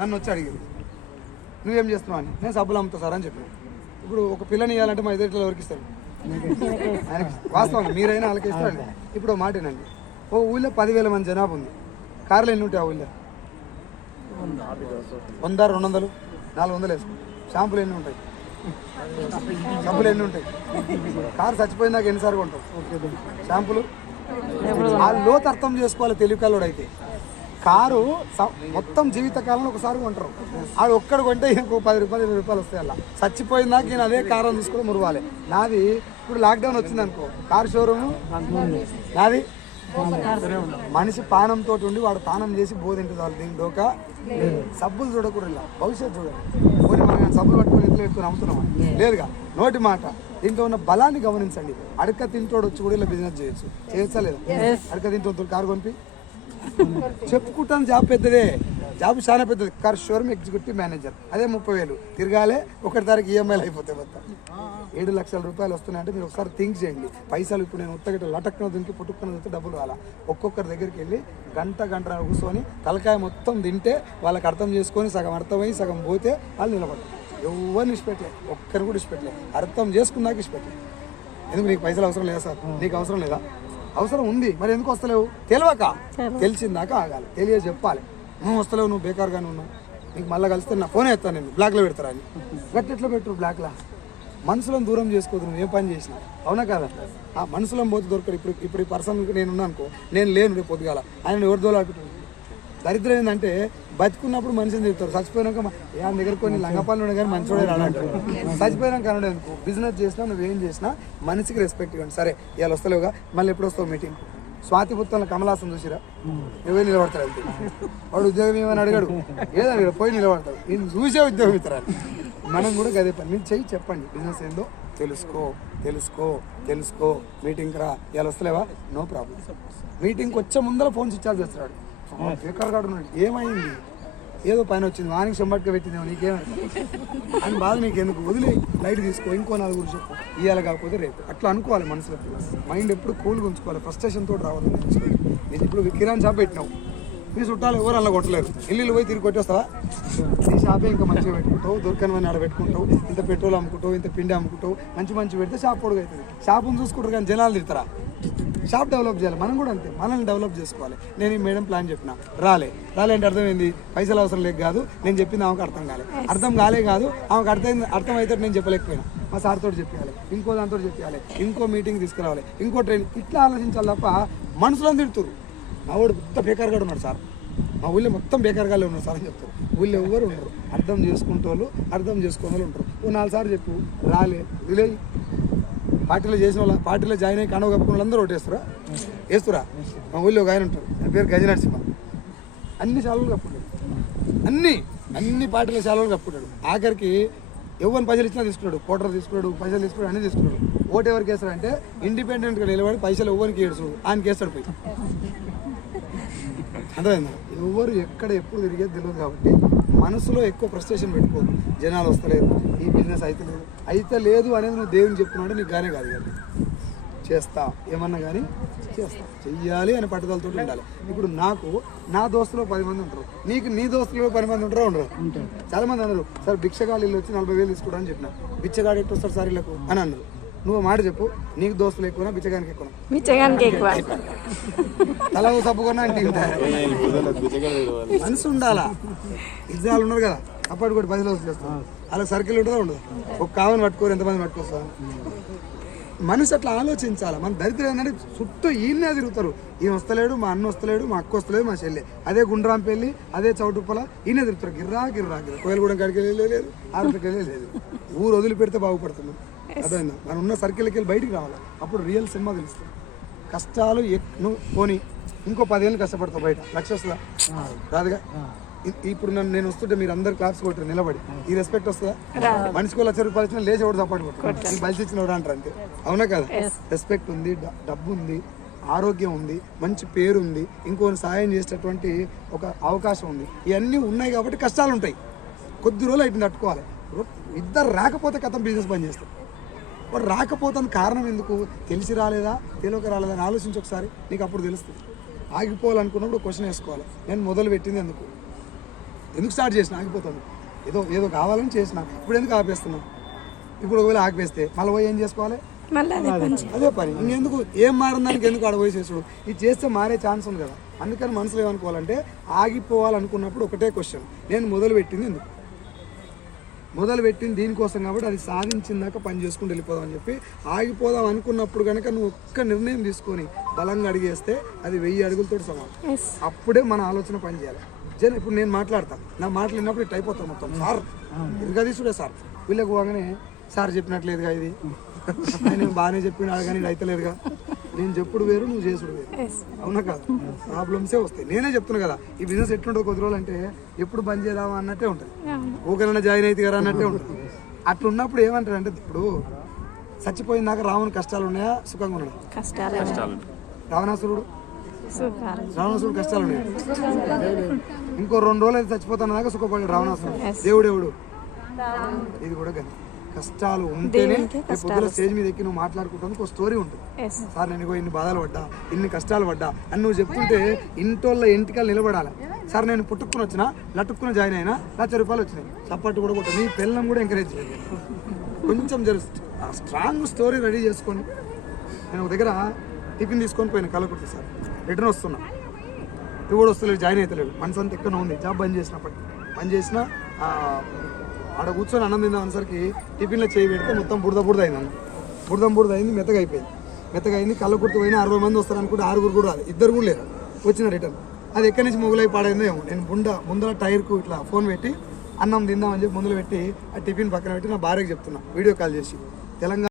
నన్ను వచ్చి అడిగారు నువ్వేం చేస్తున్నావు అని. నేను సబ్బులు అమ్ముతా సార్ అని చెప్పాను. ఇప్పుడు ఒక పిల్లని ఇవ్వాలంటే మా ఎదుటిలో ఎవరికి ఇస్తారు? ఆయనకి వాస్తవంగా మీరైనా వాళ్ళకి ఇస్తారండి. ఇప్పుడు మాట ఏనండి, ఓ ఊళ్ళో 10,000 మంది జనాభా ఉంది. కార్లు ఎన్ని ఉంటాయి ఆ ఊళ్ళో? 100, 200, 400 వేసుకో. షాంపులు ఎన్ని ఉంటాయి? సబ్బులు ఎన్ని ఉంటాయి? కారు చచ్చిపోయినాక ఎన్నిసార్లు ఉంటావు షాంపులు? ఆ లోతు అర్థం చేసుకోవాలి తెలివికల్లోడు అయితే. కారు మొత్తం జీవితకాలంలో ఒకసారి కొంటారు. ఆడు ఒక్కడు కొంటే ఇంకో 10 రూపాయలు 20 రూపాయలు వస్తాయి. అలా చచ్చిపోయిందాక నేను అదే కారు తీసుకుని మురవాలి. నాది ఇప్పుడు లాక్డౌన్ వచ్చింది అనుకో, కారు షోరూము నాది. మనిషి పానంతో ఉండి వాడు తానం చేసి బోధింటే చాలు. దీనికి డోకా సబ్బులు చూడకూడదు, భవిష్యత్తు చూడాలి. పోనీ మనం సబ్బులు పట్టుకొని ఇంట్లో పెట్టుకుని అమ్ముతున్నామా? లేదుగా. నోటి మాట. దీంట్లో ఉన్న బలాన్ని గమనించండి. అడక తింటోడు వచ్చి కూడా ఇలా బిజినెస్ చేయొచ్చా లేదా? అడక తింటూ కారు కొనిపి చెప్పుకుంటాను. జాబ్ పెద్దదే, జాబ్ చాలా పెద్దది. కార్ షోరూమ్ ఎగ్జిక్యూటివ్ మేనేజర్, అదే 30,000 తిరగాలే. 1 తారీఖు ఈఎంఐలు అయిపోతాయి. మొత్తం 7 లక్షల రూపాయలు వస్తున్నాయంటే మీరు ఒకసారి థింక్ చేయండి. పైసలు ఇప్పుడు నేను ఉత్తగట్ట లటక్కున దునికి పుట్టుకున్న వస్తే డబ్బులు రాలా. ఒక్కొక్కరి దగ్గరికి వెళ్ళి గంట కూర్చొని తలకాయ మొత్తం తింటే వాళ్ళకి అర్థం చేసుకొని సగం అర్థమై సగం పోతే వాళ్ళు నిలబడతారు. ఎవరిని ఇష్టపెట్టలే, ఒక్కరు కూడా ఇష్టపెట్టలే. అర్థం చేసుకున్నాక ఇష్టపెట్టలే. ఎందుకు నీకు పైసలు అవసరం లేదా సార్? నీకు అవసరం లేదా? అవసరం ఉంది, మరి ఎందుకు వస్తలేవు? తెలియక తెలిసిందాకా ఆగాలి, తెలియ చెప్పాలి. నువ్వు వస్తలేవు, నువ్వు బేకార్గానే ఉన్నావు, నీకు మళ్ళీ కలిస్తే నా ఫోనే ఎత్తాను, నేను బ్లాక్లో పెడతారా అని. గట్టెట్లో పెట్టరు బ్లాక్లో. మనుషులను దూరం చేసుకోదు నువ్వు ఏ పని చేసినా. అవునా కదా? ఆ మనుషులను పోతే దొరకడు. ఇప్పుడు ఈ పర్సన్ నేను ఉన్నా అనుకో, నేను లేను రేపు పొద్దుగాల, ఆయన ఎవరి దోలాడుకుంటాను. దరిద్రం ఏంటంటే బతుకున్నప్పుడు మనిషిని తిరుగుతారు, చచ్చిపోయినాక ఆయన దగ్గర కొన్ని లంగపాలు ఉన్నాయి కానీ మంచోడే రాడంటారు. చచ్చిపోయినాక అనడం ఎందుకు? బిజినెస్ చేసినా నువ్వేం చేసినా మనిషికి రెస్పెక్ట్ ఇవ్వండి. సరే ఇవాళ వస్తలేవుగా, మళ్ళీ ఎప్పుడు వస్తావు మీటింగ్? స్వాతి పుత్తంలో కమలాసం చూసిరా, నువ్వే నిలబడతాడు అంతే. వాడు ఉద్యోగం ఏమని అడిగాడు, ఏదో అడిగాడు, పోయి నిలబడతాడు. నేను చూసే ఉద్యోగం ఇస్తారా? మనం కూడా గదే పని. మీరు చెయ్యి చెప్పండి, బిజినెస్ ఏందో తెలుసుకో. మీటింగ్కి రా, ఇవాళ వస్తలేవా? No problem. మీటింగ్కి వచ్చే ముందర ఫోన్ స్విచ్ ఆఫ్ చేస్తాడు. బేకార్ గాడు ఉన్నాడు, ఏమైంది? ఏదో పైన వచ్చింది, వానికి చెంబట్టుగా పెట్టిందేమో, నీకేమైంది అని బాధ నీకు ఎందుకు? వదిలే, లైట్ తీసుకో, ఇంకో 4 చెప్పు, ఇవాళ కాకపోతే రేపు. అట్లా అనుకోవాలి మనసులో. మైండ్ ఎప్పుడు కూల్గా ఉంచుకోవాలి, ఫ్రస్ట్రేషన్ తోటి రావద్దు. నేను ఇప్పుడు కిరాణా షాప్ పెట్టినావు, మీ చుట్టాలు ఎవరు అలా కొట్టలేరు. ఇల్లు పోయి తిరిగి కొట్టేస్తావా? నీ షాపే ఇంకా మంచిగా పెట్టుకుంటావు, దొరకనివన్నీ ఆడ పెట్టుకుంటావు, ఇంత పెట్రోల్ అమ్ముకుంటావు, ఇంత పిండి అమ్ముకుంటావు, మంచి పెడితే షాప్ పొడుగు అవుతుంది. షాపును చూసుకుంటారు కానీ జనాలు తిడతారా? షాప్ డెవలప్ చేయాలి. మనం కూడా అంతే, మనల్ని డెవలప్ చేసుకోవాలి. నేను ఈ మేడం ప్లాన్ చెప్పిన, రాలే అంటే అర్థమైంది, పైసలు అవసరం లేక కాదు, నేను చెప్పింది ఆమెకు అర్థం కాలే కాదు, ఆమెకు అర్థమైతే నేను చెప్పలేకపోయినా. మా సార్ తోటి చెప్పాలి, ఇంకో దాంతో చెప్పాలి, ఇంకో మీటింగ్ తీసుకురావాలి, ఇంకో ట్రైనింగ్, ఇట్లా ఆలోచించాలి తప్ప మనుషులను తిడుతురు. మా వాడు మొత్తం బేకార్గా ఉన్నాడు సార్, మా ఊళ్ళో మొత్తం బేకార్గానే ఉన్నారు సార్ అని చెప్తారు. ఊళ్ళో ఎవరు ఉండరు, అర్థం చేసుకునే వాళ్ళు ఉంటారు. ఓ 4 సార్లు చెప్పు, రాలే విలే. పార్టీలో చేసిన వాళ్ళు, పార్టీలో జాయిన్ అయ్యి కండవ కప్పుకున్న వాళ్ళందరూ వేస్తురా. మా ఊళ్ళో ఒక ఆయన ఉంటారు, ఆయన పేరు గజ నరసింహ. అన్ని శాలలు కప్పుకుంటాడు, అన్ని పార్టీల శాలలు కప్పుకుంటాడు. ఆఖరికి ఎవరిని పైసలు ఇచ్చినా తీసుకున్నాడు, కోటర్ తీసుకున్నాడు, పైసలు తీసుకున్నాడు, అన్నీ తీసుకున్నాడు. ఓటు ఎవరికి వేస్తాడు అంటే ఇండిపెండెంట్గా నిలబడి పైసలు ఎవరికి ఏడుచుడు ఆయనకి వేస్తాడు పోయి. అర్థమైందా? ఎవరు ఎక్కడ ఎప్పుడు తిరిగేది తెలియదు కాబట్టి మనసులో ఎక్కువ ఫ్రస్ట్రేషన్ పెట్టుకోదు. జనాలు వస్తలేరు, ఈ బిజినెస్ అయితే లేదు అనేది నువ్వు దేవుని చెప్తున్నావు అంటే నీకు గానే కాదు కానీ చేస్తా, ఏమన్నా కానీ చేస్తా, చెయ్యాలి అని పట్టుదలతో ఉండాలి. ఇప్పుడు నాకు నా దోస్తులో 10 మంది ఉంటారు, నీకు నీ దోస్తులో 10 మంది ఉండరు. చాలా మంది అన్నారు, సార్ భిక్షగాళ్ళు ఇల్లు వచ్చి 40,000 తీసుకోవడం అని చెప్పిన. బిచ్చగాడు ఎట్టు వస్తారు సార్ ఇళ్ళకు అని అన్నారు. నువ్వు మాట చెప్పు, నీకు దోస్తులు ఎక్కువ బిచ్చగానికి ఎక్కువ? తల తప్పుకున్నా అంటే మనసు ఉండాలా. ఎగ్జామ్లు ఉన్నారు కదా, అప్పటి కూడా 10 రోజులు చేస్తాం, అలా సర్కిల్ ఉంటుందా ఉండదు? ఒక కావని పట్టుకోరు, ఎంతమంది పట్టుకొస్తా? మనసు అట్లా ఆలోచించాలి. మన దరిద్రం ఏంటంటే చుట్టూ ఈయనే తిరుగుతారు. ఈయన వస్తలేడు, మా అన్న వస్తలేడు, మా అక్క వస్తలేదు, మా చెల్లె అదే గుండ్రాం పెళ్ళి, అదే చౌటుప్పల, ఈయనే తిరుగుతారు. గిర్రా కోయలగూడెం కాడికి లేదు, ఆరుపేటకి లేదు. ఊరు వదిలిపెడితే బాగుపడుతుంది. అదైనా మనం ఉన్న సర్కిల్కి వెళ్ళి బయటికి రావాలి, అప్పుడు రియల్ సినిమా తెలుస్తుంది. కష్టాలు నువ్వు పోనీ ఇంకో 10 ఏళ్ళు కష్టపడతావు, బయట 1 లక్ష వస్తుందా? రాదుగా. ఇప్పుడు నేను వస్తుంటే మీరు అందరు క్లాప్స్ కొట్టారు నిలబడి, ఈ రెస్పెక్ట్ వస్తుందా? మనిషికి 1 లక్ష రూపాయలు ఇచ్చినా లేచి ఎవరు సపోర్ట్ కొట్టారు, బలిసి ఇచ్చినవాడు అంటారు అంతే. అవునా కదా? రెస్పెక్ట్ ఉంది, డబ్బు ఉంది, ఆరోగ్యం ఉంది, మంచి పేరు ఉంది, ఇంకోని సాయం చేసేటటువంటి ఒక అవకాశం ఉంది. ఇవన్నీ ఉన్నాయి కాబట్టి కష్టాలు ఉంటాయి. కొద్ది రోజులు అయిపోయింది తట్టుకోవాలి. ఇద్దరు రాకపోతే కథం బిజినెస్ బంద్ చేస్తారు. వాడు రాకపోతాను కారణం ఎందుకు? తెలిసి రాలేదా, తెలియక రాలేదా అని ఆలోచించి ఒకసారి, నీకు అప్పుడు తెలుస్తుంది. ఆగిపోవాలనుకున్నప్పుడు క్వశ్చన్ వేసుకోవాలి, నేను మొదలు పెట్టింది ఎందుకు? ఎందుకు స్టార్ట్ చేసిన ఆగిపోతాను, ఏదో ఏదో కావాలని చేసిన, ఇప్పుడు ఎందుకు ఆపేస్తున్నావు? ఇప్పుడు ఒకవేళ ఆగిపేస్తే మళ్ళీ పోయి ఏం చేసుకోవాలి? అదే పని. ఇంకెందుకు ఏం మారిందానికి ఎందుకు ఆడ పోయి చేసుడు? ఇది చేస్తే మారే ఛాన్స్ ఉంది కదా. అందుకని మనసులో ఏమనుకోవాలంటే ఆగిపోవాలనుకున్నప్పుడు ఒకటే క్వశ్చన్, నేను మొదలుపెట్టింది ఎందుకు? మొదలుపెట్టింది దీనికోసం కాబట్టి అది సాధించిందాక పని చేసుకుంటూ వెళ్ళిపోదాం అని చెప్పి ఆగిపోదాం అనుకున్నప్పుడు కనుక నువ్వు ఒక్క నిర్ణయం తీసుకొని బలంగా అడిగేస్తే అది 1000 అడుగులతో సమానం. అప్పుడే మన ఆలోచన పని చేయాలి. ఇప్పుడు నేను మాట్లాడతాను, నా మాట్లాడినప్పుడు ఇట్ అయిపోతాను మొత్తం. సార్ ఇంకా తీసుడే సార్, వీళ్ళకి పోగానే సార్ చెప్పినట్లేదుగా, ఇది ఆయన బాగానే చెప్పినాడు కానీ ఇది అయితలేదుగా, నేను చెప్పుడు వేరు నువ్వు చేసుడు వేరు, అవునా కాదు? ప్రాబ్లమ్సే వస్తాయి. నేనే చెప్తున్నా కదా, ఈ బిజినెస్ ఎట్లుంటుంది కొద్ది రోజులు అంటే ఎప్పుడు బంద్ చేద్దామా అన్నట్టే ఉంటుంది, ఊకనన్నా జాయిన్ అయితే కదా అన్నట్టే ఉంటుంది. అట్లా ఉన్నప్పుడు ఏమంటారు అంటే, ఇప్పుడు చచ్చిపోయినాక రావణ కష్టాలు ఉన్నాయా సుఖంగా ఉన్నాయా? రావణాసురుడు కష్టాలు ఉన్నాయి. ఇంకో 2 రోజులు అయితే చచ్చిపోతాను దాకా సుఖపడ్డాడు రావణాసురుడు. దేవుడెవడు? ఇది కూడా కానీ కష్టాలు ఉంటేనే పొద్దున స్టేజ్ మీద ఎక్కి నువ్వు మాట్లాడుకుంటానికి ఒక స్టోరీ ఉంటుంది. సార్ నేను ఇన్ని బాధలు పడ్డా, ఇన్ని కష్టాలు పడ్డా అని నువ్వు చెప్తుంటే ఇంటోళ్ళ ఇంటికాలు నిలబడాలి. సార్ నేను పుట్టుకుని వచ్చినా, లట్టుకుని జాయిన్ అయినా, ₹1,00,000 వచ్చినాయి, సపోర్ట్ కూడా కొట్టాను, నీ పిల్లలను కూడా ఎంకరేజ్ చేయాలి. కొంచెం స్ట్రాంగ్ స్టోరీ రెడీ చేసుకొని. నేను ఒక దగ్గర టిఫిన్ తీసుకొని పోయినా కలకుర్తి, సార్ రిటర్న్ వస్తున్నా, ఇది కూడా వస్తలేదు, జాయిన్ అవుతలేదు, మనసు అంతా ఎక్కడ ఉంది, జాబ్ బంద్ చేసినప్పటికీ బంద్ చేసిన ఆడ కూర్చొని అన్నం తిందాం అనేసరికి టిఫిన్లో చేయి పెడితే మొత్తం బురద అయింది. బురద అయింది, మెత్తగా అయింది. కళ్ళకుర్తి పోయినా 60 మంది వస్తారు అనుకుంటే 6 కూడా రాదు, 2 కూడా లేరు, వచ్చిన రిటర్న్. అది ఎక్కడి నుంచి మొగులై పాడైందో ఏమో. నేను ముందర టైర్కు ఇట్లా ఫోన్ పెట్టి అన్నం తిందామని చెప్పి ముందులో పెట్టి ఆ టిఫిన్ పక్కన పెట్టి నా భార్యకి చెప్తున్నా వీడియో కాల్ చేసి, తెలంగాణ